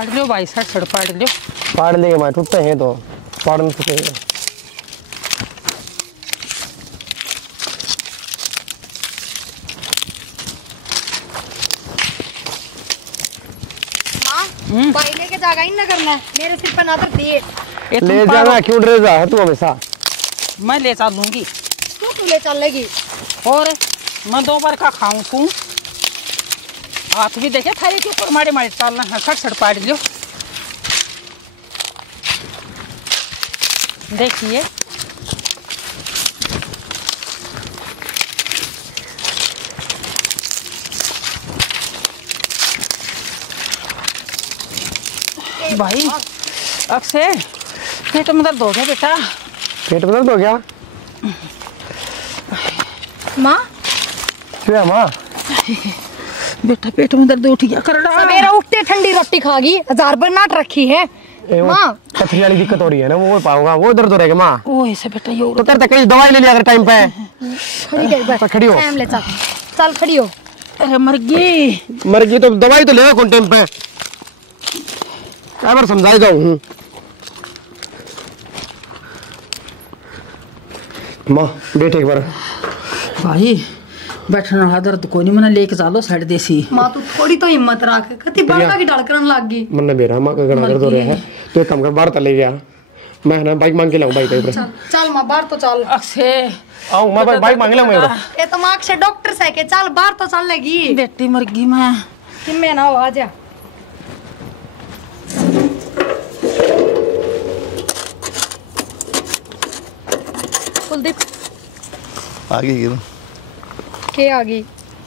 पाड़ लो भाई, सड़ पाड़ लो। पाड़ लेंगे मैं, टूटते हैं तो पाड़ नहीं सकेंगे। भाई लेके जागा ही ना करना है, मेरे सिर पर ना धर दिए। ले जाना क्यों डर रहा है तू हमेशा? मैं ले चल लूंगी। क्यों तू ले चलेगी? और मैं 2 बार का खाऊं तू हाथ भी देखे थारे के ऊपर मारे मारे चलना, सड़ पाड़ लो। देखिए भाई, अक्षय पेट में दर्द हो गया बेटा। पेट में दर्द हो गया? माँ क्या माँ? बेटा पेट में दर्द उठ गया करड़ा। सवेरा उठते ठंडी रोटी खागी, 1000 पर नाट रखी है। माँ पथरी वाली दिक्कत हो रही है ना, वो पाऊंगा, वो दर्द हो रहेगा माँ। ओ ऐसे बेटा यो तो करते कहीं दवाई ले लिया अगर टाइम पे। खड़ी हो, टाइम ले चल, चल खड़ी हो। अरे मर गई तो दवाई तो लेगा कौन टाइम पे? क्या बार समझाएगा हूँ माँ, बैठ एक बार। भाई बैठना रहा दर्द कोई नहीं, मैंने लेके चलो साइड देसी। माँ तू थोड़ी तो हिम्मत रख, कति बड़का की ढाल करन लाग गई। मन बेरा माँ का गड़ा दर्द हो रहा है, तो एक काम कर बाहर ले गया, मैं ना बाइक मांग के लाऊं। बाइक पे चल माँ बाहर तो चल। अक्षय आऊं मैं, बाइक मांग लाऊं मैं। ये तो माँ अक्षय डॉक्टर से के चल बाहर तो चल लेगी। बेटी मर गई मैं। कि मैं ना हो आजा। कुलदीप आ गई के आ गई?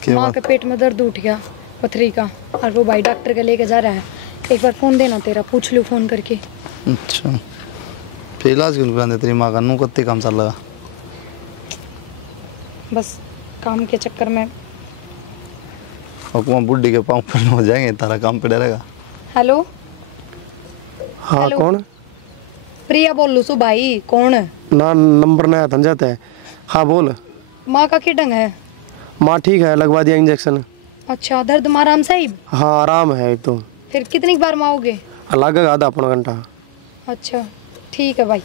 माँ के पेट में दर्द उठ गया पथरी का, और वो भाई डॉक्टर के लेके जा रहा है। एक बार फोन देना तेरा, पूछ लो फोन करके। अच्छा फिर इलाज क्यों कराते तेरी माँ का? नू कत्ते काम चल रहा? बस काम के चक्कर में। और बुढ़ी के पाँव पर हो जाएंगे, तारा काम पे डरेगा। हेलो हाँ हेलो? कौन? प्रिया बोल लू सु भाई। कौन? ना नंबर नया धन जाता है। हाँ बोल। माँ का क्या ढंग है? माँ ठीक है, लगवा दिया इंजेक्शन। अच्छा दर्द में आराम साहिब? हाँ आराम है एक तो। फिर कितनी बार में आओगे? लगेगा आधा पौना घंटा। अच्छा ठीक है भाई।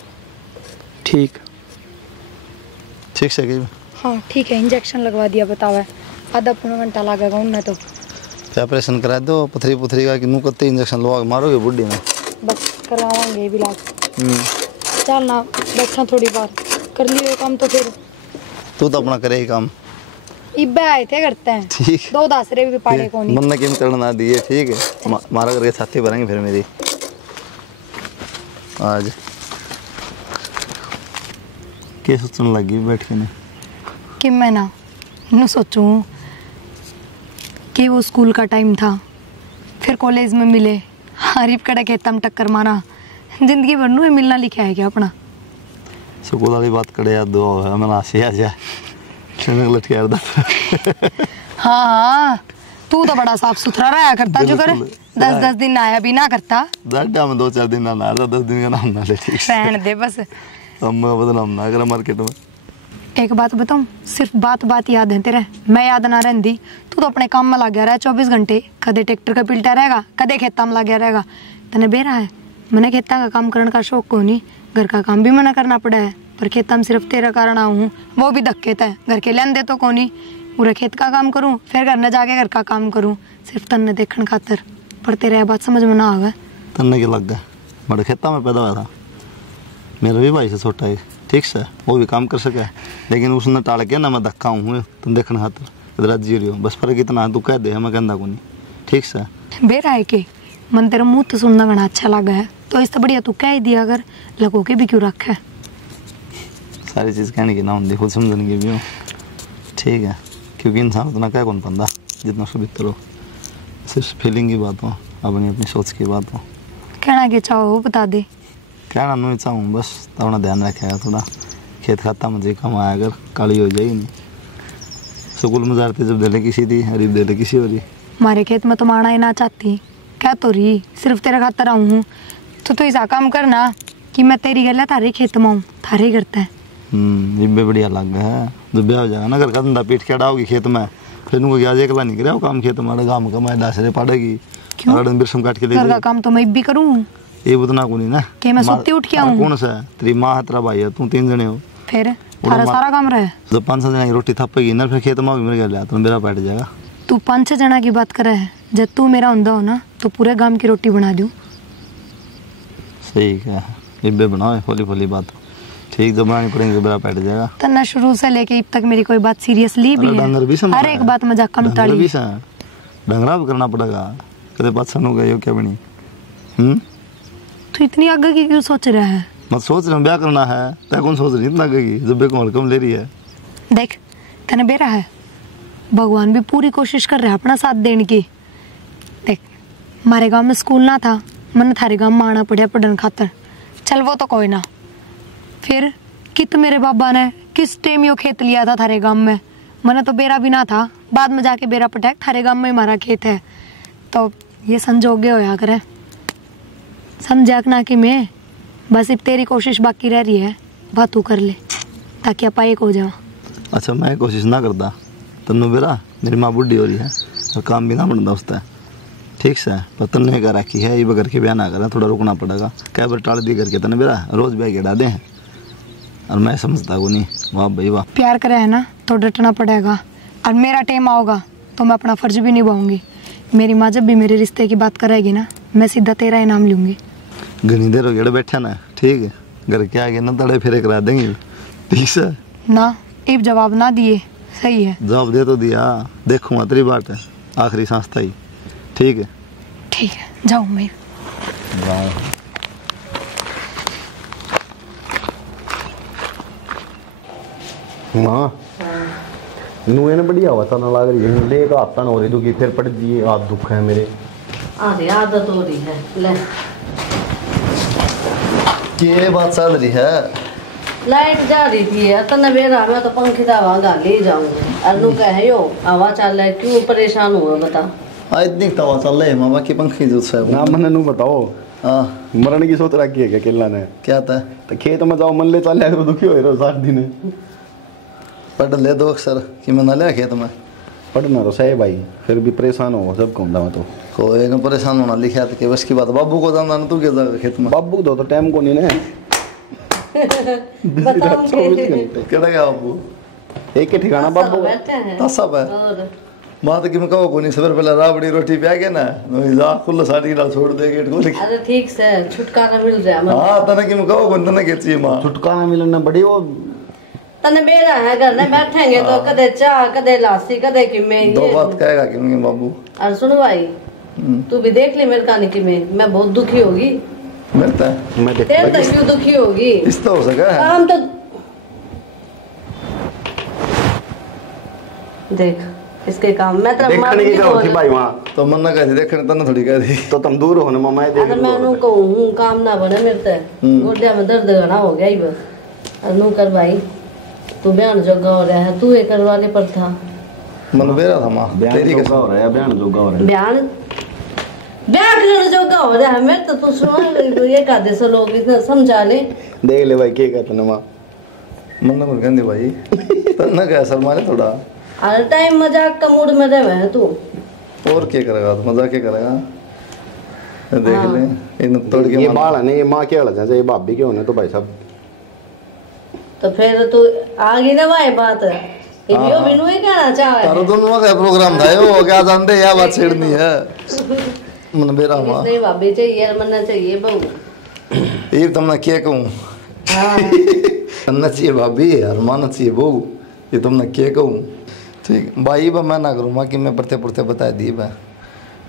ठीक ठीक से गई? हाँ ठीक है, इंजेक्शन लगवा दिया, बतावा आधा पौना घंटा लगेगा उन्हें तो। क्या ऑपरेशन करा दो पथरी पुथरी का कि नू कत्ते इंजेक्शन लगा मारोगे बुढ़ी में? बस करवाएंगे इलाज। चल ना बैठा थोड़ी बार, कर लियो काम तो फिर। तू तो अपना करे ही काम। इब्बे आए थे करते हैं। ठीक 2 दासरे भी पाड़े को नहीं। मन ने किम करना दिए, ठीक है मारा करके छाती भरेंगे फिर मेरी आज। क्या सोचने लगी बैठ के? नहीं कि मैं ना यूँ सोचूं कि वो स्कूल का टाइम था, फिर कॉलेज में मिले, हरीफ कड़े खेतम टक्कर मारा, जिंदगी भर नू मिलना लिखा है क्या अपना? स्कूल वाली बात करे याद दो है मैं आशे आ जा लट के यार। हाँ हाँ तू तो बड़ा साफ सुथरा रहा करता, जो करे 10-10 दिन आया भी ना करता। दाढ़ा में 2-4 दिन ना रहा, 10 दिन का नाम ना ले। ठीक रहने दे बस। अम्मा बदनाम ना करा मार्केट में। एक बात बताऊं, सिर्फ बात याद है तेरे, मैं याद ना रहती। तू तो अपने काम में लग गया रहा 24 घंटे, कदे ट्रैक्टर का पिलटा रहेगा, कदे खेता में लग गया रहेगा। तने बेरा है, मैंने खेता का काम करने का शौक को नहीं, घर का काम भी मना करना पड़ा है, पर खेता में सिर्फ तेरे कारण आऊँ हूँ, वो भी धक्के है। घर के लेन दे तो को नहीं, पूरे खेत का काम करूँ, फिर घर में जाके घर का काम करूँ, सिर्फ तन्ने देखने खातर। पर तेरे बात समझ में ना आवे। तन्ने के लग गया, बड़े खेता में पैदा हुआ था, मेरा भी भाई से छोटा है, ठीक से वो भी काम कर सके, लेकिन उसने टाल के ना मैं धक्का हूँ तुम देखने खातर इधर जी रही हो। बस फर्क इतना है, तू कह दे मैं कहना को नहीं, ठीक से। बेरा है कि मन तेरा मुँह तो सुनना बड़ा अच्छा लगा है, तो इससे बढ़िया तू कह ही दिया अगर लगो के भी क्यों रखा है। सारी चीज़ कहने की ना होती, खुद समझने की भी हो, ठीक है, क्योंकि इंसान उतना क्या कौन पाता जितना सुबितर हो, सिर्फ फीलिंग की बात हो, अपनी सोच की बात हो। कहना के चाहो वो बता दे। कहना नहीं चाहूँ, बस अपना ध्यान रखेगा थोड़ा, खेत खाता मुझे कम आया अगर काली हो जाएगी नहीं। स्कूल में जाते जब दे किसी दी, गरीब दे किसी हो रही। हमारे खेत में तो माना ही ना चाहती, क्या तो रही सिर्फ तेरे खातर आऊँ हूँ, तो ऐसा काम करना कि मैं तेरी गला थारे खेत में आऊँ, थारे ही करता है। ये भी बढ़िया लग है, जब ब्याह हो जाएगा ना, घर का धंधा पीट के अड़ाओगी खेत में, फिर उनको आज एकला नहीं करे वो काम खेत हमारे गाँव का मैं डासरे पाड़ेगी क्यों? सारा दिन बिरसम काट के ले घर का जाएगी। काम तो मैं भी करूँ। ये बुतना को नहीं ना कि मैं सोती उठ के तारा आऊँ? कौन सा है? तेरी माँ है तेरा भाई है तू 3 जने हो। फिर थारा सारा काम रहे। जब 5-7 जना की रोटी थपेगी ना फिर खेत में भी मिल गया तो मेरा बैठ जाएगा। तू 5-6 जना की बात करे है, जब तू मेरा हुंदा हो ना तो पूरे गांव की रोटी बना दूं। सही है इब्बे बनाओ फोली फोली बात ठीक जब बनानी पड़ेगी तो मेरा बैठ जाएगा। तना शुरू से लेके अब तक मेरी कोई बात सीरियसली भी डंगर भी है, समझ हर एक बात मजाक कम टाली। डंगरा भी करना पड़ेगा कदे बात सुनो गए क्या बनी। तू इतनी आगे की क्यों सोच रहा है? मत सोच रहा हूँ ब्याह करना है तय कौन सोच रही इतना आगे की जब को हल्कम ले रही है। देख तने बेरा है, भगवान भी पूरी कोशिश कर रहा है अपना साथ देने की। देख हमारे गांव में स्कूल ना था, मैंने थारे गांव में आना पड़ा पढ़ने खातर। चल वो तो कोई ना, फिर कित मेरे बाबा ने किस टाइम यो खेत लिया था थारे गांव में, मैंने तो बेरा भी ना था, बाद में जाके बेरा पटाक थारे गांव में हमारा खेत है। तो ये संजोगे होया करे, समझा ना कि मैं बस अब तेरी कोशिश बाकी रह रही है, बात तू कर ले ताकि आप एक हो जाओ। अच्छा मैं कोशिश ना करता तन्नू बेरा मेरी माँ बुढ़ी हो रही है और काम भी ना बनता उसका ठीक से पर तन्ने का रखी है ये बगर के ब्याह ना करें थोड़ा रुकना पड़ेगा कई बार टाल दी करके तन्ने बेरा रोज ब्याह गिरा दे हैं और मैं समझता हूँ नहीं। वाह भाई वाह प्यार करे है ना तो डटना पड़ेगा, और मेरा टाइम आओगा तो मैं अपना फर्ज भी निभाऊंगी। मेरी माँ जब भी मेरे रिश्ते की बात करेगी ना मैं सीधा तेरा इनाम लूंगी। घनी देर हो गया बैठा ना ठीक है घर के आगे ना तड़े फेरे करा देंगे ठीक से ना अब जवाब ना दिए सही है। जवाब दे तो दिया देखूंगा तेरी बात है आखिरी सांस था ठीक है। ठीक है जाऊँ मैं। माँ नुए ने बढ़िया हुआ था ना लग रही है ले का हाथ हो रही दुखी फिर पड़ जी हाथ दुख है मेरे अरे आदत हो रही है ले ये बात चल रही है लाइट जा रही थी तने बेरा मैं तो पंखे का हवा गा ले जाऊंगी अनु कहे यो हवा चल है क्यों परेशान हुआ बता। आज इतनी तवा चल रही है माँ बाकी पंखी जो है ना मन नू बताओ हाँ मरण की सोच रखी है क्या किला ने क्या था तो खेत में जाओ मन ले चल आए दुखी हो रहे 7 दिन पढ़ ले दो अक्सर कि मैं ना लिया खेत में पढ़ना तो सही भाई फिर भी परेशान हो सब कहूँ मैं तो कोई ना परेशान होना लिखा तो कि बस की बात बाबू को जाना तू क्या जाएगा खेत में बाबू तो टाइम को नहीं ना केड़ा गया बाबू एक के ठिकाना बाबू बैठे हैं सब है और माँ तो कि मैं कहो को नहीं सवेरे पहले राबड़ी रोटी प्या के ना जा खुला साड़ी डाल छोड़ दे गेट खोल के अरे ठीक से छुटकारा मिल रहा है हाँ तना कि मैं कहो को तना के चाहिए माँ छुटकारा मिलना बड़ी वो तने बेरा है घर में बैठेंगे तो कदे चाह कदे लासी कदे कि मैं दो बात कहेगा कि मैं बाबू और सुन भाई तू भी देख ले मेरे कहानी की मैं बहुत दुखी होगी मिलता है मैं देख तेरे तक क्यों दुखी होगी इस तो हो सका है काम तो देख इसके काम मैं तेरा देखने की मारूंगी करो थी बोल भाई वहाँ तो मन ना कहती देखने तना थोड़ी कहती तो तुम दूर हो ना मामा ये अगर मैं अनु कहूँ काम ना बने मेरे ते गोड्या में दर्द घना हो गया ही बस अनु कर भाई तू बयान जोगा हो रहा है तू ये करवाने पर था मन बेरा था माँ बयान तेरी जोगा हो रहा है बयान जोगा हो रहा है बयान बयान करने जोगा हो रहा है मैं तो तू सुन ये कादे से लोग इतना समझा ले देख ले भाई क्या कहते ना माँ मन ना कुछ कहती भाई तना क्या शर्माने थोड़ा हर टाइम मजाक का मूड में रहे है तू और क्या करेगा तो मजा क्या करेगा देख ले इन तोड़ के ये मार- बाल है ना ये माँ क्या लगा ये भाभी के होने तो भाई साहब तो फिर तू आगे ना भाई बात यो बिनु ही कहना चाहे तारो दोनों का प्रोग्राम था वो क्या जानते या बात छेड़नी है मन बेरा माँ नहीं भाभी चाहिए मन्ना चाहिए बहू ये तुमने क्या कहूँ हाँ अन्ना चाहिए भाभी यार माना चाहिए बहू ये तुमने क्या कहूँ ठीक भाई बा मैं ना करूँ माँ कि मैं पढ़ते पढ़ते बता दी बा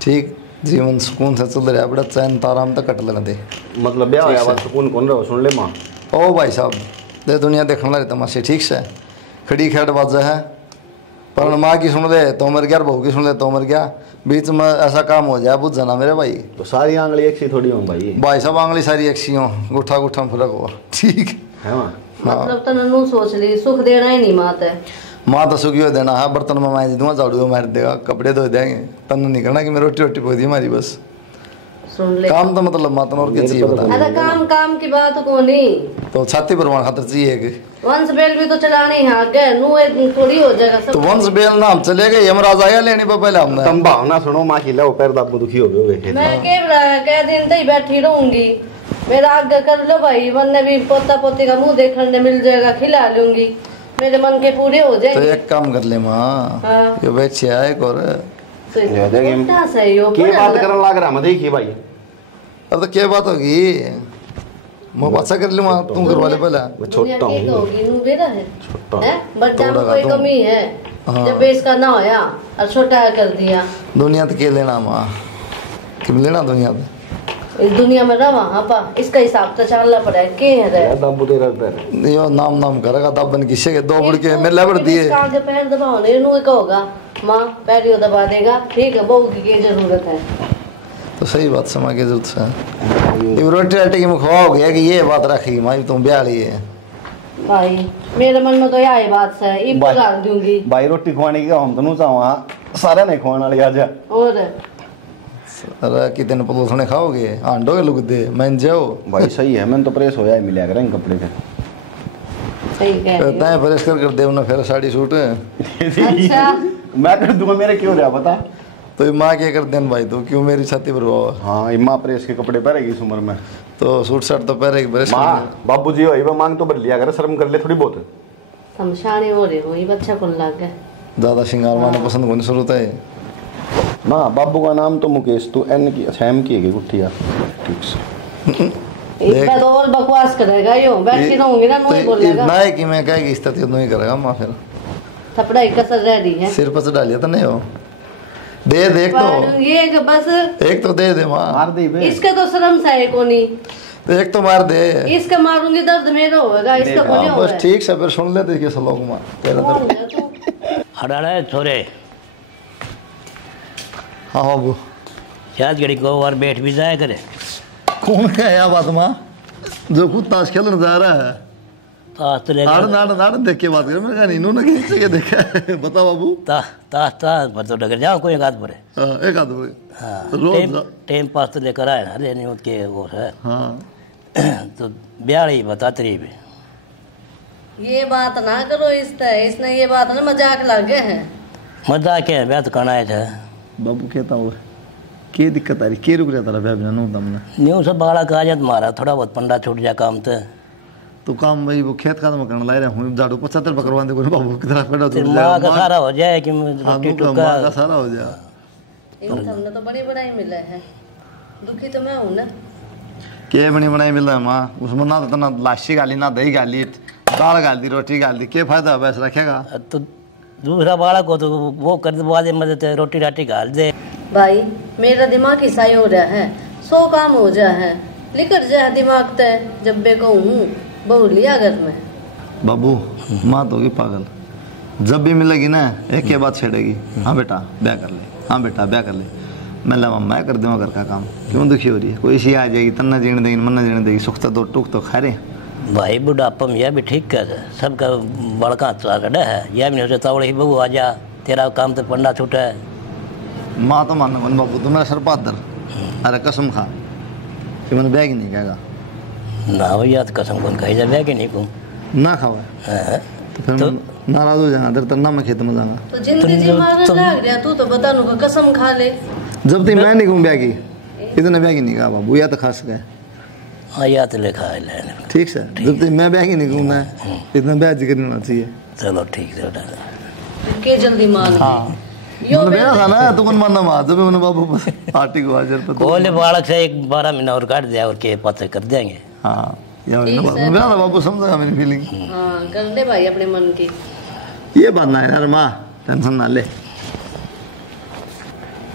ठीक जीवन सुकून से चल रहा है बड़ा चैन ताराम तक कट लेना दे मतलब ब्याह होया बात सुकून कौन रहो सुन ले माँ ओ भाई साहब दे दुनिया देखने वाले तमाशे ठीक से खड़ी खेट बाजा है पर माँ की सुन ले तो मर गया बहू की सुन ले तो मर गया बीच में ऐसा काम हो जाए बुझ जाना मेरे भाई तो सारी आंगली एक सी थोड़ी हो भाई भाई साहब आंगली सारी एक सी हो गुठा गुठा में फर्क हुआ ठीक है माँ मतलब तो ननू सोच ली सुख देना ही नहीं माते माँ तो सुखी हो देना है बर्तन में मांज दूंगा झाड़ू मार देगा कपड़े धो देंगे तन नहीं करना कि मैं रोटी रोटी पो दी हमारी बस सुन ले। काम तो मतलब मातन और क्या चाहिए बता। अरे काम की बात को नहीं, तो छाती पर खातर चाहिए कि वंश बेल भी तो चलानी है आगे, नू एक थोड़ी हो जाएगा सब। तो वंश बेल नाम चले गए, यमराज आया लेने पर पहले हमने। तुम भावना सुनो माँ की लो पैर दाबू दुखी हो गए। मैं कह दिन तक बैठी रहूंगी, मेरा आगे कर लो भाई, वरना भी पोता पोती का मुंह देखने मिल जाएगा, खिला लूंगी, मेरे मन के पूरे हो तो जाएंगे। एक काम कर ले माँ, हाँ। ये बैठ आए और तो क्या सही हो क्या बात करने लग रहा मैं देखिए भाई। अब तो क्या बात होगी, मैं बात कर लूँ तुम करवा ले पहले। मैं छोटा हूँ, होगी नू बेरा है, हैं बच्चा में थोड़ा कोई तुम- कमी है हाँ। जब इसका ना होया और छोटा कर दिया। दुनिया तो के लेना माँ, कि लेना दुनिया तो इस दुनिया में रहा आपा, इसका हिसाब तो चलना पड़ा के है। दाबू तेरा पैर यो नाम करेगा तब बन किसे के दो बुड़ के मेरे लेबर दिए। आगे पैर दबाओ नहीं, नू कहोगा माँ पैरियो दबा देगा, ठीक है बहू की क्या जरूरत है। तो सही बात समा की जरूरत है। ये रोटी राटी की मुखवा हो गया कि ये बात रखेगी माँ तुम ब्याह ली है भाई मेरे मन में तो यही बात है, इब भाई- डाल दूंगी। भाई रोटी खुआने की हम तो नहीं चाहूँ सारा नहीं खुआने वाले आज। और अरे कितने पलोसने खाओगे आंडोगे लुक दे मैं जाओ भाई सही है, मैंने तो प्रेस होया है मिला करेंगे कपड़े के। सही कह रही हो। तय प्रेस कर दे उन्हें फिर साड़ी सूट अच्छा मैं कर दूंगा, मेरे क्यों रहा बता। तो ये माँ क्या कर देन भाई तू क्यों मेरी छाती पर हुआ हाँ इम्मा प्रेस के कपड़े पहनेगी इस उम्र में। तो सूट शर्ट तो पहने प्रेस माँ बाबू जी हो मांग तो बदलिया करे, शर्म कर ले थोड़ी बहुत। समझाने हो रहे हो, ये बच्चा कौन लग गया। ज्यादा श्रृंगार माने पसंद होने शुरू होता है। माँ बाबू का नाम तो मुकेश, तू एन की सैम की है गुट्ठिया ठीक से। एक बार और बकवास करेगा यो, बैठ के रहूंगी ना नू ही बोलेगा। ना है कि मैं कहेगी स्थिति नहीं करेगा माँ फिर थपड़ा एक कसर रह रही है। सिर पर से डालिया तो नहीं हो दे देख तो मारूंगी एक बस, एक तो दे दे माँ मार दे बे। इसका तो शर्म सा है कोनी, तो एक तो मार दे इसका मारूंगी दर्द मेरा होगा, इसका कोनी हाँ, होगा। बस ठीक से फिर सुन ले देखिए सब लोग माँ तेरा कौन तो है तू? हड़ाड़ा छोरे हाँ बाबू शायद घड़ी को और बैठ भी जाया करे। कौन का है बात माँ जो खुद ताश खेलने जा रहा है ताश तो लेकर नाड़ देख के बात कर मैंने कहा नहीं इन्होंने कहीं से ये देखा है बता बाबू ताश पर तो डगर जाओ कोई एक आध पर। हाँ, एक आध बजे हाँ रोज टाइम पास तो लेकर आए ना लेने के वो है। हाँ तो ब्याह ही बता तेरी भी ये बात ना करो इसने ये बात ना मजाक लगे है। मजा क्या है, ब्याह तो करना आया था। बाबू कहता हूँ क्या दिक्कत आ रही क्या रुक रहा तारा ब्याह बिना तुमने न्यू सब बाड़ा काज तुम्हारा थोड़ा बहुत पंडा छूट जा काम तो तो काम भाई वो खेत का करने ला रहा हूँ झाड़ू 75 पकड़वा दे बाबू की तरफ पेड़ा फिर माँ का सारा हो जाए कि रोटी का टुक्का सारा हो जाए इन हमने तो बड़ी बड़ाई मिला है, दुखी तो मैं हूँ ना। क्या बनी बनाई मिल रहा है माँ उसमें ना तो ना लाशी गाली ना दही गाली दाल गाल दी रोटी गाल दी क्या फायदा बस रखेगा। तो दूसरा बाड़ा को तो वो कर दे बाद में मदद रोटी राटी घाल दे। भाई मेरा दिमाग ईसाई हो रहा है, 100 काम हो जा है, लिखट जा दिमाग तय जब बे कहूँ बहु लिया घर में। बाबू माँ तो होगी पागल जब भी मिलेगी ना एक के बाद छेड़ेगी हाँ बेटा ब्याह कर ले हाँ बेटा ब्याह कर ले मैं ला मैं कर दूंगा घर का काम क्यों दुखी हो रही है कोई सी आ जाएगी तन्ना जीने देगी मन्ना जीने देगी सुख तो दो टूक तो खा रहे भाई बुढ़ापा में यह भी ठीक कर सबका बड़का चढ़ा है यह भी नहीं सोचता तावड़े ही बहू आ जा तेरा काम तो पंडा छूटा है। माँ तो मानना मन बाबू तो मेरा सर पादर अरे कसम खा कि मैंने ब्याह ही नहीं कहेगा ना भैया तो कसम कौन कही जाए कि नहीं को ना खावा तो फिर मैं नाराज हो जाऊंगा तेरे तरना मैं खेत में जाऊंगा तो जिंदगी जी मारने लग गया तू तो बता नु कसम खा ले। जब तक मैं नहीं कहूँ ब्याह की इतने ब्याह की नहीं कहा बाबू या तो खास गए हाँ या तो लिखा है लेने ठीक से जब तक मैं ब्याह की नहीं कहूँ ना इतना ब्याह जिक्र नहीं होना चाहिए। चलो ठीक है के जल्दी मान हाँ यो मैंने ब्याह था ना तू कौन मानना मार जब मैंने बाबू पार्टी को हाजिर पर कोले बालक से एक 12 महीना और काट दिया और के पते कर देंगे। हाँ या ब्याह ना बाबू समझा मेरी फीलिंग हाँ कर दे भाई अपने मन की। ये बात ना है यार माँ टेंशन ना ले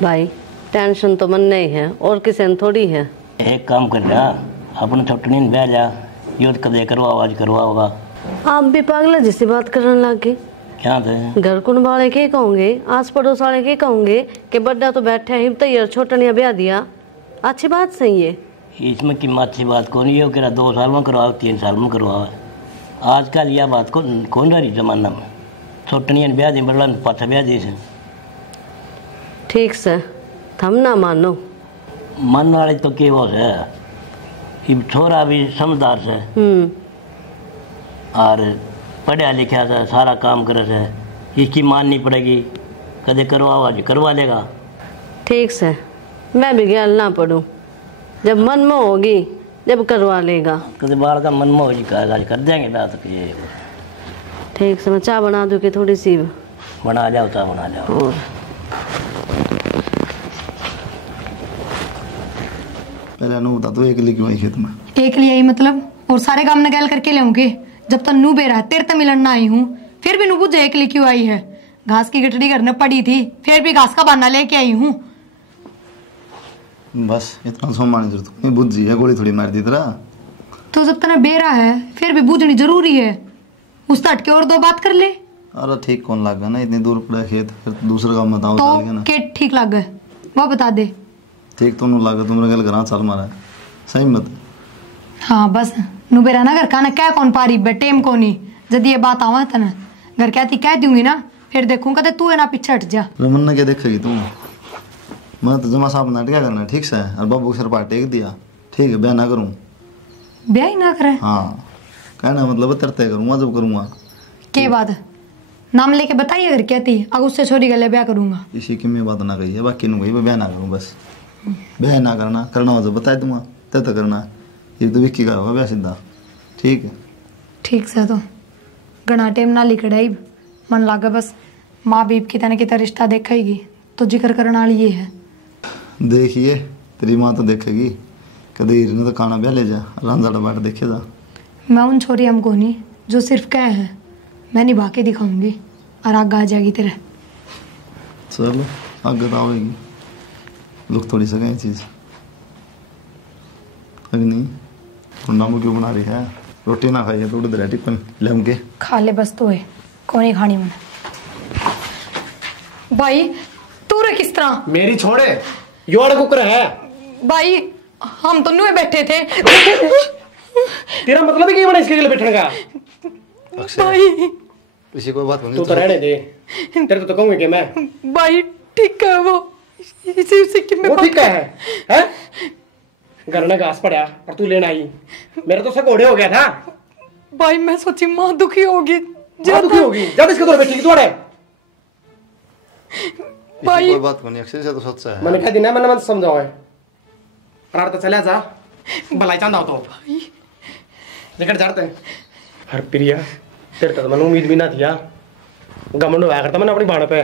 भाई टेंशन तो मन नहीं है और किसी ने थोड़ी है। एक काम कर जा अपने छुट्टी में बैठ जा युद्ध कदे करवाओ आज करवाओगा। आप भी पागल जिससे बात करने लग गए। क्या थे घर कुन वाले के कहोगे आस पड़ोस वाले के कहोगे कि बड्डा तो बैठा है तैयार छोटा ने ब्याह दिया। अच्छी बात सही है इसमें की अच्छी बात कौन ये कह 2 साल में करवाओ 3 साल में करवाओ आजकल यह बात कौन रही जमाना में छोटनी ब्याह दी बड़ा पाछा ब्याह दी से। ठीक से थम ना मानो मन वाले तो के वो है, ये छोरा भी समझदार से और पढ़ा लिखा से, सारा काम करे से, इसकी माननी पड़ेगी, कदे करवा करवा लेगा। ठीक से, मैं भी गैल ना पढ़ूं, जब मन में होगी जब करवा लेगा। कदे बाल का मन में होगी कर देंगे बात। ये ठीक से, मैं चाय बना दूँ कि थोड़ी सी बना जाओ, चाय बना जाओ। और पहले नू बता, तू अकेली क्यों आई खेत में? एक लिए आई मतलब, और सारे काम न गैल करके लेंगे। जब तक नू बेरा तेरे तो मिलन ना आई हूँ, फिर भी नू पूछे एक लिए क्यों आई है। घास की गठड़ी करने पड़ी थी, फिर भी घास का बहाना लेके आई हूँ। बस इतना सम्मान जरूरत नहीं, बुझी है, गोली थोड़ी मार दी तेरा। तो जब तना बेरा है फिर भी बूझनी जरूरी है, उस हट के और दो बात कर ले। अरे ठीक कौन लगा ना, इतनी दूर पड़ा खेत, फिर दूसरा काम बताओ तो ना। के ठीक लग गए वो बता दे। ठीक तो लगा, तुमने गल करा चल मारा सही मत। हाँ बस नू बेरा ना घर खाना क्या कौन पारी बेटेम को नहीं, जब ये बात आवा तना घर कहती कह दूंगी ना, फिर देखूं कदे तू है ना पीछे हट जा। रमन ने क्या देखेगी तुम? मैं तो जमा साहब नाट क्या करना, ठीक से, और बाबू के सर पाट टेक दिया, ठीक है, ब्याह ना करूँ। ब्याह ही ना करे? हाँ, कहना मतलब तरते करूँगा जब करूँगा। के बात नाम लेके बताइए घर कहती, अब उससे छोरी गले ब्याह करूंगा। इसी की मैं बात ना कही है, बाकी नु कही ब्याह ना करूँ, बस ब्याह ना करना हो तो बता दूंगा, तब तक करना ये तो विक्की का होगा ब्याह सीधा, ठीक है। ठीक से, तो घना टेम ना लिखड़ाई मन लागे, बस माँ बीप की तरह रिश्ता देखेगी तो जिक्र करने वाली ये है। देखिए तेरी माँ तो देखेगी, कभी ने तो खाना ब्याह ले जा, रांझा बाट देखे जा। मैं उन छोरी हमको नहीं जो सिर्फ कह है, मैं निभा के दिखाऊंगी और आग आ जाएगी तेरे। चलो आगे तो आएगी, लोग थोड़ी सके ये चीज़ अभी नहीं। नामू क्यों बना रही है? रोटी ना खाई है तो उधर टिफिन ले हम के खा ले बस, तो है कौन ही खानी मैंने। भाई तू रे किस तरह मेरी छोड़े योड़ कुकर है भाई, हम तो नुए बैठे थे। तेरा मतलब ही क्या बना इसके लिए बैठने का? भाई इसी कोई बात नहीं, तू तो रहने दे, तेरे तो कहूंगी कि मैं भाई ठीक है वो इसी की वो ठीक है? घर में घास पड़ा और तू लेना आई, मेरा तो सब घोड़े हो गया था। भाई मैं सोची माँ दुखी होगी, दुखी होगी जब इसके दौर बैठी तुम्हारे। भाई कोई बात नहीं, अक्षर से तो सच्चा है। मैंने कह दी ना, मैंने मत समझाओ है रात तो चला जा भलाई चांदा हो तो निकट जाते हैं। हर प्रिया तेरे तो मैंने उम्मीद भी ना दिया, घमंड होया करता मैंने अपनी बाण पे।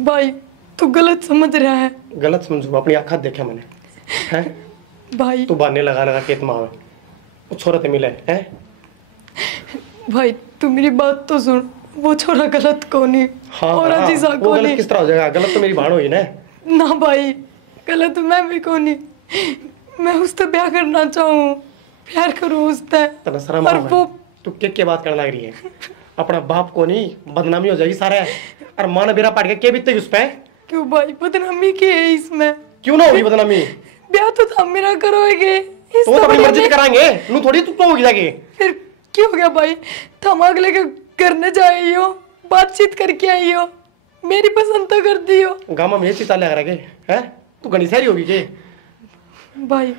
भाई तू गलत समझ रहा है। गलत समझू, अपनी आँखा देखा मैंने हैं। भाई तू बहाने लगा खेत में वो छोरा ते मिले हैं। भाई तू मेरी बात तो सुन, वो छोरा गलत कोनी। हाँ, और हाँ, अजीजा वो कोनी। गलत किस तरह हो जाएगा? गलत तो मेरी बाण हुई ना। ना भाई गलत मैं भी कोनी, मैं उससे ब्याह करना चाहूँ, प्यार करूँ उससे। और वो तू क्या बात करने लग रही है? अपना बाप को नहीं बदनामी हो जाएगी सारा, और मान बेरा पाट के क्या बीतेगी उस पे? क्यों भाई बदनामी की है इसमें? क्यों ना होगी बदनामी? ब्याह तो था मेरा करोगे, तो अपनी मर्जी कराएंगे, नू थोड़ी तू होगी जाके। फिर क्या हो गया भाई, तुम अगले के घर न जाई हो, बातचीत करके आई हो, मेरी पसंद तो कर दी हो। गाँव में ये चीज लग रहा है, तू घनी सारी होगी के? भाई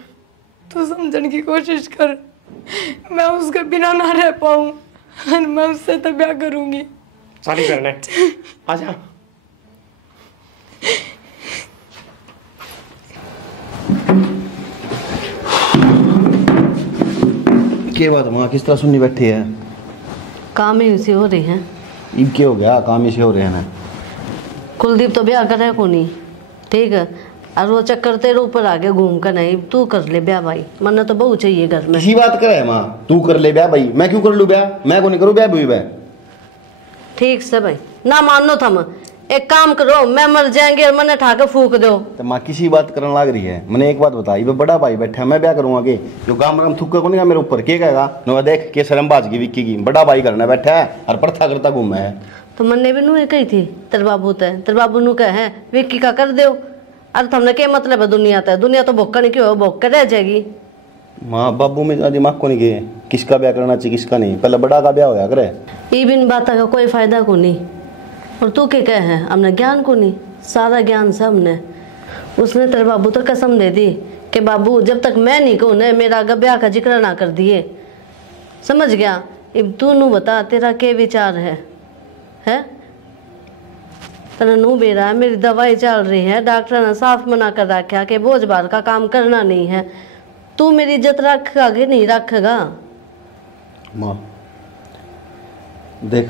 तू समझने की कोशिश कर, मैं उसके बिना ना रह पाऊँ, और मैं उससे तो ब्याह करूंगी। शादी करने आजा। क्या बात माँ, किस तरह सुननी बैठी है? काम ही उसी हो रही है। इब क्या हो गया? काम इसे हो रहे हैं ना। कुलदीप तो ब्याह करे को नहीं, ठीक है, और वो चक्कर तेरे ऊपर आगे घूम कर नहीं, तू कर ले ब्याह भाई, मन्ना तो बहू चाहिए घर में। किसी बात करे माँ, तू कर ले ब्याह भाई, मैं क्यों कर लूँ ब्याह? मैं को नहीं करूँ ब्याह भी ब्याह। ठीक से भाई, ना मानो थम, एक काम करो, मैं मर जाएंगे और मने ठाके फूक दो। तो माँ किसी बात करने लग रही है। मैंने एक बात बताई, बड़ा भाई बैठा, मैं ब्याह करूंगा के? जो गाम राम थूक को नहीं मेरे ऊपर के कहेगा? नो देख के शर्म बाज की विक्की की, बड़ा भाई करना बैठा है और प्रथा करता घूमा है। तो मन्ने भी नू कही थी तेरे बाबू ते, तेरे बाबू नू कहे विक्की का कर दो। अरे तुमने क्या मतलब है दुनिया ते? दुनिया तो भोक्का नहीं क्यों, भोक्का रह जाएगी। माँ बाबू में दिमाग को नहीं गए, किसका ब्याह करना चाहिए किसका नहीं, पहले बड़ा का ब्याह होया करे। ये बिन बात का कोई फायदा को नहीं। और तू क्या कहे, हमने ज्ञान को नहीं, सारा ज्ञान से हमने। उसने तेरे बाबू तो कसम दे दी कि बाबू जब तक मैं नहीं कहूँ ना मेरा आगे ब्याह का जिक्र ना कर दिए। समझ गया? अब तू नू बता तेरा क्या विचार है? तेरा नू बेरा है, मेरी दवाई चल रही है, डॉक्टर ने साफ मना कर रखा कि बोझ भार का काम करना नहीं है। तू मेरी इज्जत रखेगा कि नहीं रखेगा? माँ देख,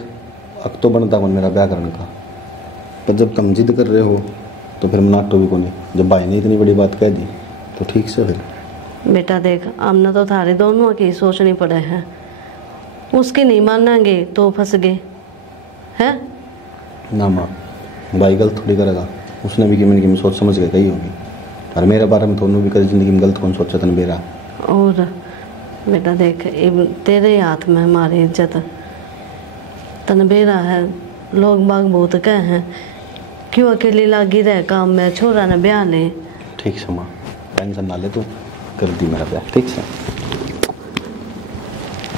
अब तो बनता मन मेरा ब्याह करने का, पर जब तुम जिद कर रहे हो तो फिर मना तो भी को नहीं। जब भाई ने इतनी बड़ी बात कह दी तो ठीक से फिर। बेटा देख, हमने तो थारे दोनों की सोचनी पड़े हैं। उसकी नहीं मानेंगे तो फंस गए हैं ना माँ, भाई गलत थोड़ी करेगा, उसने भी किमें किमें सोच समझ के कही होगी। और मेरे बारे में थोनू भी कभी जिंदगी में गलत कौन सोचा तन बेरा। और बेटा देख, तेरे हाथ में हमारी इज्जत तन बेरा है। लोग बाग बहुत कहे हैं क्यों अकेली लागी रहे काम में, छोरा ने ब्याह ले। ठीक से माँ, टेंशन ना ले, तू कर दी मेरा ब्याह ठीक से।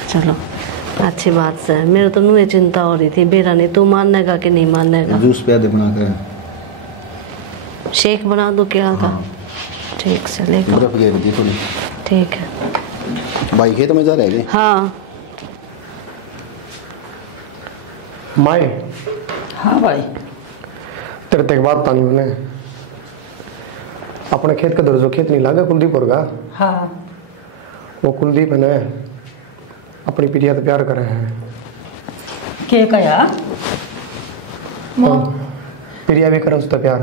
चलो अच्छी बात से, मेरे तो मुझे चिंता हो रही थी बेरा नहीं तू मानेगा कि नहीं मानेगा। जूस पिया दे बना कर, शेक बना दो क्या का? ठीक से लेकर बर्फ गिर दी तूने। ठीक है भाई खेत में जा रहे हैं? हाँ माए हाँ भाई। तेरे तक बात तानी मैंने अपने खेत का दर्जो खेत नहीं लागा कुलदीप और का। हाँ वो कुलदीप है ना अपनी प्रिया से प्यार करे हैं। के कया? प्रिया भी करे उससे प्यार।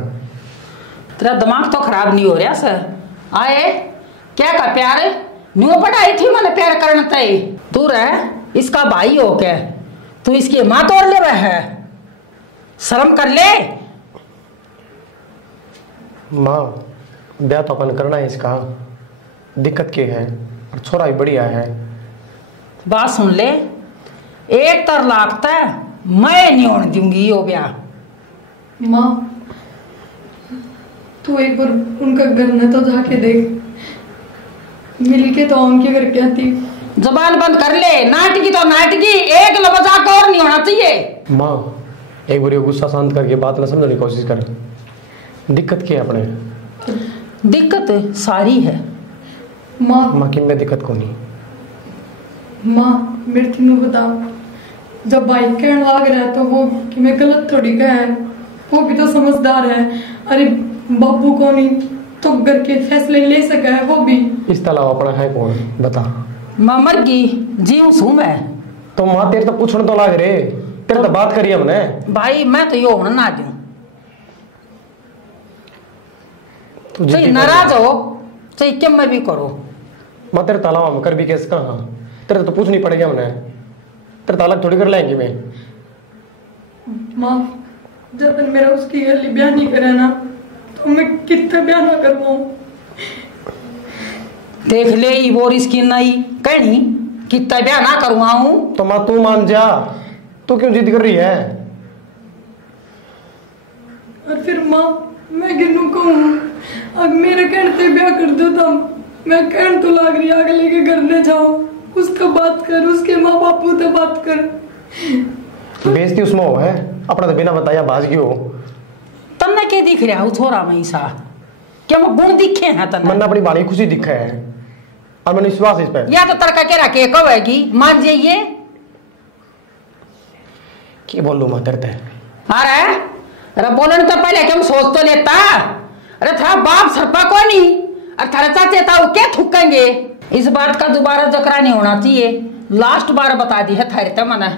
तेरा दिमाग तो खराब नहीं हो रहा सर? आए क्या का प्यार न्यू पढ़ाई थी मैंने प्यार करना तय। तू रह इसका भाई हो क्या? तू इसकी माँ तोड़ ले रहा है, शर्म कर ले। माँ ब्याह तो अपन करना है इसका, दिक्कत क्या है? और छोरा भी बढ़िया है। बात सुन ले, एक तर लागता है मैं नहीं होने दूंगी यो ब्याह। माँ तू एक बार उनका घर में तो जाके देख, मिलके तो उनके घर क्या थी। जबान बंद कर ले, नाटकी तो नाटकी, एक लबजाक और नहीं होना चाहिए। माँ एक बार ये गुस्सा शांत करके बात ना समझने की कोशिश कर। दिक्कत क्या है अपने? दिक्कत सारी है माँ कि मैं दिक्कत को नहीं। माँ मेरे तीनों बताओ, जब भाई कहने लग रहा है तो वो कि मैं गलत थोड़ी कह है, वो भी तो समझदार है। अरे बाबू को नहीं तो घर के फैसले ले सका है वो भी। इस अलावा अपना है कौन बता? मैं मर गई जीव सू मैं। तो माँ तेरे तो पूछने तो लाग रे, तेरे तो बात करी हमने। भाई मैं तो यो होना ना दूं। तू चाहे जिद्दी नाराज हो चाहे क्या मैं भी करो। माँ तेरे तालाब हम कर भी कैसे कहा? तेरे तो पूछनी पड़ेगी हमने, तेरे तालाक थोड़ी कर लेंगे। मैं माँ जब तक मेरा उसकी गली ब्याह नहीं करे ना तो मैं कितना ब्याह ना करवाऊं। देख ले ई बोर इसकी नहीं कहनी कितना ब्याह ना करवाऊं। तो माँ तू मान जा, तू क्यों जिद कर रही है? और फिर माँ मैं किन्नू कहूँ, अब मेरे कहने से ब्याह कर दो तो मैं कहने तो लाग रही आगे लेके घर ले जाओ, उसका बात कर, उसके माँ बापू से बात कर। बेइज्जती उसमें हो है, अपना तो बिना बताया भाज गई हो। तन्ने के दिख रहा हूँ छोरा में ईसा क्या मैं गुण दिखे हैं तन्ने? मन अपनी बाली खुशी दिखा है और मैंने विश्वास इस पर। या तो तड़का के रखे कहेगी मान जाइए। क्या बोलूं मैं तेरे ते? अरे बोलने तो पहले क्या सोच तो लेता। अरे था बाप सरपा को नहीं और थारे चाचे था वो क्या थूकेंगे। इस बात का दोबारा जकरा नहीं होना चाहिए। लास्ट बार बता दी है थारे तो मना।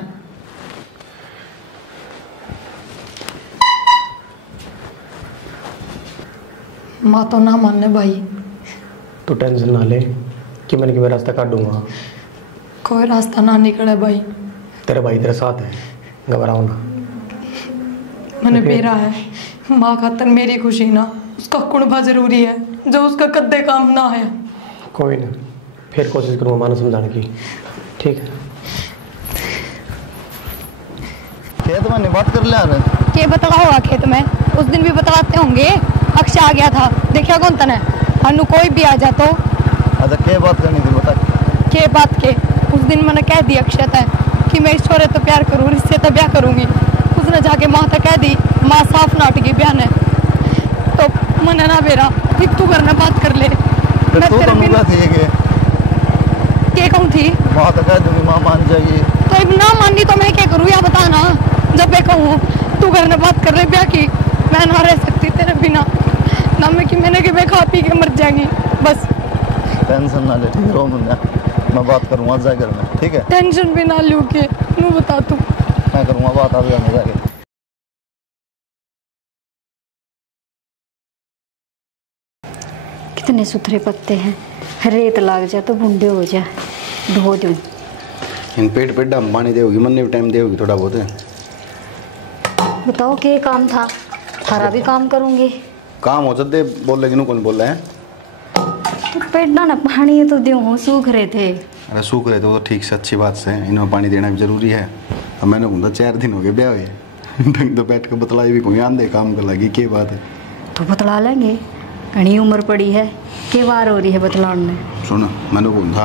माँ तो ना मानने भाई। तू टेंशन ना ले कि मैंने कोई रास्ता काट दूंगा। कोई रास्ता ना निकले भाई। तेरे भाई तेरे साथ है, घबराओ ना। मैंने बेरा है, माँ खातर मेरी खुशी ना उसका कुणबा जरूरी है, जो उसका कद्दे काम ना है। कोई ना, फिर कोशिश करूंगा मानो समझाने की। ठीक है खेत में नहीं बात कर ले यार। के बतला हुआ खेत में उस दिन भी बतलाते होंगे। अक्षय आ गया था, देखा कौन तने अनु कोई भी आ जातो। अच्छा क्या बात करनी थी बता। के बात के उस दिन मैंने कह दी अक्षय था कि मैं इस छोरे तो प्यार करूँ, इससे तो ब्याह करूंगी। उसने जाके माँ तक कह दी, माँ साफ नाटकी ब्याह ने। तो मैंने ना बेरा एक तू करना बात कर ले मैं तो तेरे बिना थी के कौन थी माँ तो कह दूंगी माँ मान जाएगी तो अब ना मानी तो मैं क्या करूँ या बता ना जब मैं कहूँ तू करना बात कर ले ब्याह की मैं ना रह सकती तेरे बिना ना मैं कि मैंने कि मैं खा पी के मर जाएंगी बस टेंशन ना ले ठीक है रो मुन्ना मैं बात करूँगा जाकर में ठीक है टेंशन भी ना लू के तू बता तू मैं करूँगा बात आप जाने जाके कितने सुथरे पत्ते हैं रेत लाग जाए तो बूढ़े हो जाए धो दूँ इन पेट पेट डाम पानी देगी मन भी टाइम देगी थोड़ा बहुत है। बताओ क्या काम था थारा भी काम करूँगी काम हो सकते बोल रहे कि कौन बोल रहे हैं तो पेट ना पानी तो दूँ सूख रहे थे अरे सूख रहे थे वो तो ठीक से अच्छी बात से इन्हें पानी देना भी जरूरी है। अब मैंने घूमता 4 दिन हो गए ब्याह हुए ढंग तो बैठ के बतलाई भी कोई आंदे काम कर लगी क्या बात है तो बतला लेंगे घनी उम्र पड़ी है के बार हो रही है बतलाने सुन मैंने घूमता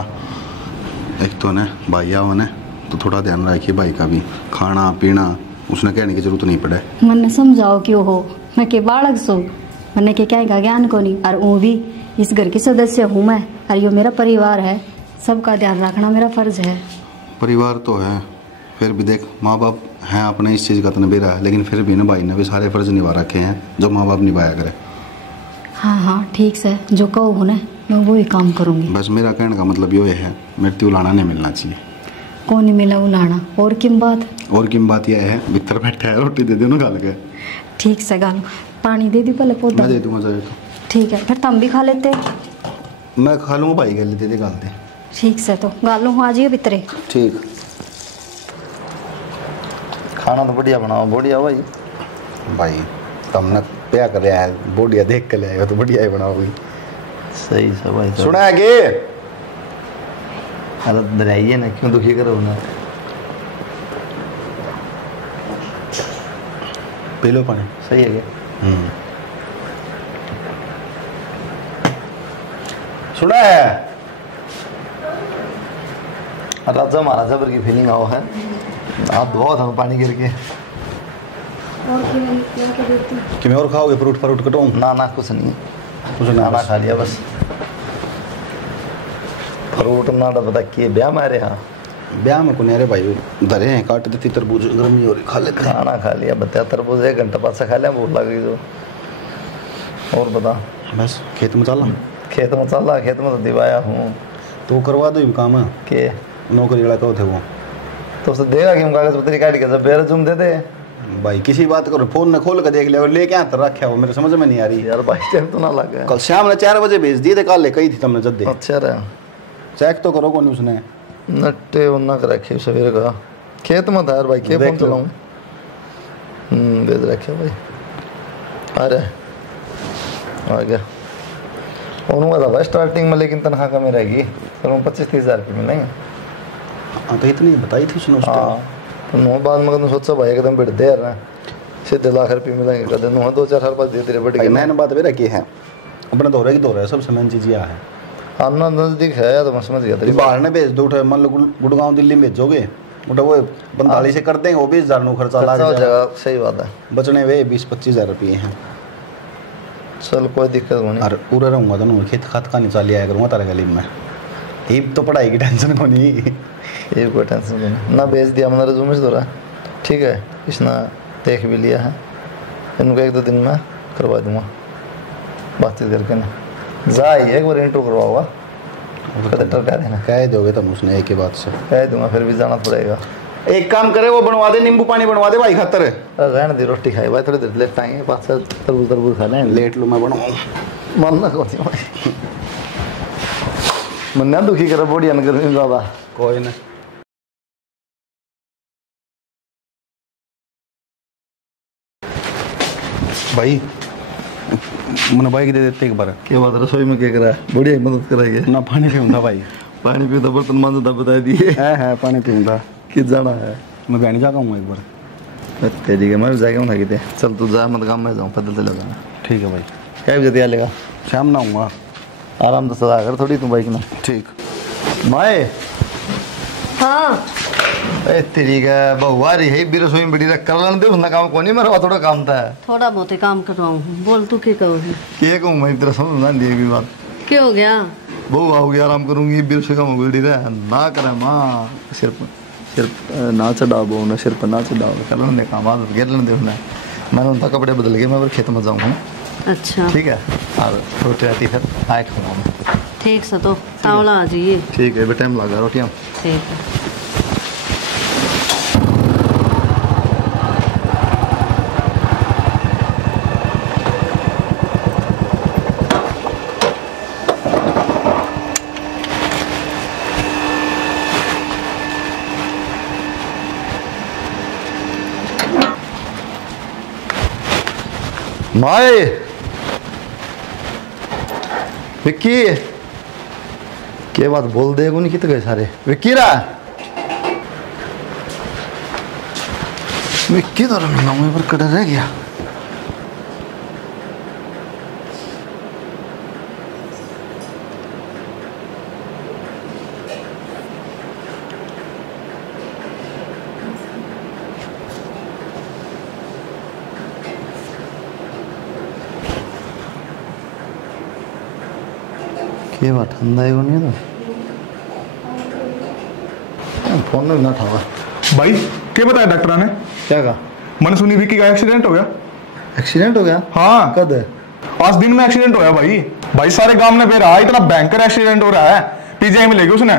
एक तो ने भाई आओ ने तो थोड़ा ध्यान रखिए भाई का भी खाना पीना उसने कहने की जरूरत नहीं पड़े मैंने समझाओ क्यों हो मैं के बालक सो मैंने के क्या का ज्ञान को नहीं और वो भी इस घर की सदस्य हूँ मैं और ये मेरा परिवार है सबका ध्यान रखना मेरा फर्ज है। परिवार तो है फिर भी देख माँ बाप हैं अपने इस चीज़ का तो बेरा है लेकिन फिर भी ना भाई ने भी सारे फर्ज निभा रखे हैं जो माँ बाप निभाया करे। हाँ हाँ ठीक से जो कहो ना मैं वही काम करूँगी। बस मेरा कहने का मतलब ये है मृत्यु लाना नहीं मिलना चाहिए। कौन नहीं मिला उलाना और किम बात और किम बात यह है भीतर बैठा है रोटी दे दो ना गाल के ठीक से गालो पानी दे दी पहले पौधा मैं दे दूँगा जाए तो ठीक है फिर तुम भी खा लेते मैं खा लूँगा भाई गले दे दे गाल दे ठीक से तो गालू आ जाइए भीतरे ठीक खाना तो बढ़िया बनाओ बढ़िया भाई भाई तुमने क्या कर रहा है बढ़िया देख कर ले आएगा तो बढ़िया ही बनाओ भाई सही सब भाई सुना है कि अरे डराइए ना क्यों दुखी करो ना पी लो पानी सही है क्या सुना है राजा महाराजा पर की फीलिंग आओ है आप बहुत हम पानी गिर के कि मैं और खाओगे फ्रूट कटाऊँ ना ना कुछ नहीं कुछ खाना खा लिया बस फ्रूट ना तो पता किए ब्याह मारे हाँ ब्याह में कौन अरे भाई धरे हैं काट देती तरबूज गर्मी हो रही खा लेते हैं। खाना खा लिया बता तरबूज 1 घंटा पास से खा लिया भूख लग गई तो और बता बस खेत में चला खेत में चला खेत में तो दिवाया हूँ तो करवा दो काम है के नौकरी लड़ा कहो थे वो तो उसे देगा कि हम कागज पत्री काट के जब बेर जुम दे दे भाई किसी बात करो फोन ने खोल कर देख लिया और लेके यहाँ तक रखा वो मेरे समझ में नहीं आ रही यार भाई टाइम तो ना लगा कल शाम ने 4 बजे भेज दिए थे कल ले कही थी तुमने जद्दे अच्छा रहा चेक तो करो कौन उसने नट्टे उन्ना कर रखे सवेरे का खेत में था यार भाई क्या फोन चलाऊं भेज रखे भाई अरे आ गया उन्होंने था भाई स्टार्टिंग में लेकिन तनख्वाह कमी रहेगी तो 25-30 हज़ार रुपये मिलेंगे। हाँ तो इतनी बताई थी उसने हाँ तो नो बाद में सोचा भाई एकदम बढ़ दे यार सीधे लाख रुपये मिलेंगे कदम नो 2-4 साल बाद धीरे बढ़ गए मैंने बात मेरा की है अपना दौरा की दौरा है सबसे मेन चीज़ यह है आना नजदीक है या तो मैं समझ गया था बाहर ने भेज दो उठे मान लो गुड़गांव दिल्ली में भेजोगे उठा वो 45 से कर देंगे वो 20,000 नो खर्चा लग जाएगा सही बात है बचने वे 20-25 हज़ार रुपये हैं चल कोई दिक्कत नहीं और पूरा रहूँगा तो नहीं खेत खात का नहीं चाली आया करूँगा तारे गली में एक तो पढ़ाई की टेंशन को नहीं ये कोई टेंशन नहीं ना भेज दिया मैंने रिज्यूमे से दौरा ठीक है इसने देख भी लिया है इनको 1-2 दिन में करवा दूँगा बातचीत करके ना जा एक बार इंटरव्यू करवाओगा कह देना कह दोगे तुम उसने एक ही बात से कह दूंगा फिर भी जाना पड़ेगा एक काम करे वो बनवा दे नींबू पानी बनवा दे भाई खातर रहने दे रोटी खाए भाई थोड़ी देर लेट आएंगे 5 साल तरबूज खा लें लेट लो मैं बनवाऊँ मन ना कौन भाई मन ना दुखी करे बॉडी अन गर्मी ज़्यादा कोई ना भाई मैंने भाई दे देते एक बार क्या बात रसोई में क्या करा है बढ़िया मदद कराएंगे ना पानी पीऊँगा भाई पानी पीता बर्तन मांझता बता दिए है पानी पीऊँगा किस जाना है मैं बहनी जागा हूँ एक बार तेरी के मैं भी जाके उठा के चल तू जा मत काम में जाऊँ पैदल चला जाना ठीक है भाई क्या बजे तैयार लेगा शाम ना आऊँगा आराम से सदा कर थोड़ी तू बाइक में ठीक माए हाँ ए तेरी का बहुआ रही है भी रसोई बड़ी रख कर लेने दे उसना काम कोनी मेरा थोड़ा काम था थोड़ा बहुत ही काम करवाऊँ बोल तू क्या कहोगी ये कहूँ मैं तेरा समझ ना दिए की बात क्या हो गया बहु आओगी आराम करूंगी भी रसोई काम बिगड़ी रहा ना करे माँ सिर ना चढ़ाओ बहु ना सिर पर ना चढ़ाओ कर लेने काम आदत गिर लेने दे उसने मैंने उनका कपड़े बदल के मैं खेत में जाऊँ अच्छा ठीक है और रोटी आती फिर आए खाऊंगा ठीक से तो तावला आ जाइए ठीक है टाइम लगा रोटियाँ ठीक है माए विक्की के बात बोल दे नहीं कितने गए सारे विक्की रा विक्की तो रहा पर कड़ा रह गया के बात ठंडा है नहीं तो फोन में ना था भाई क्या बताया डॉक्टर ने क्या कहा मैंने सुनी विक्की का एक्सीडेंट हो गया एक्सीडेंट हो गया हाँ कद है आज दिन में एक्सीडेंट होया भाई सारे गांव ने फिर इतना भयंकर एक्सीडेंट हो रहा है पीजीआई में ले गए उसने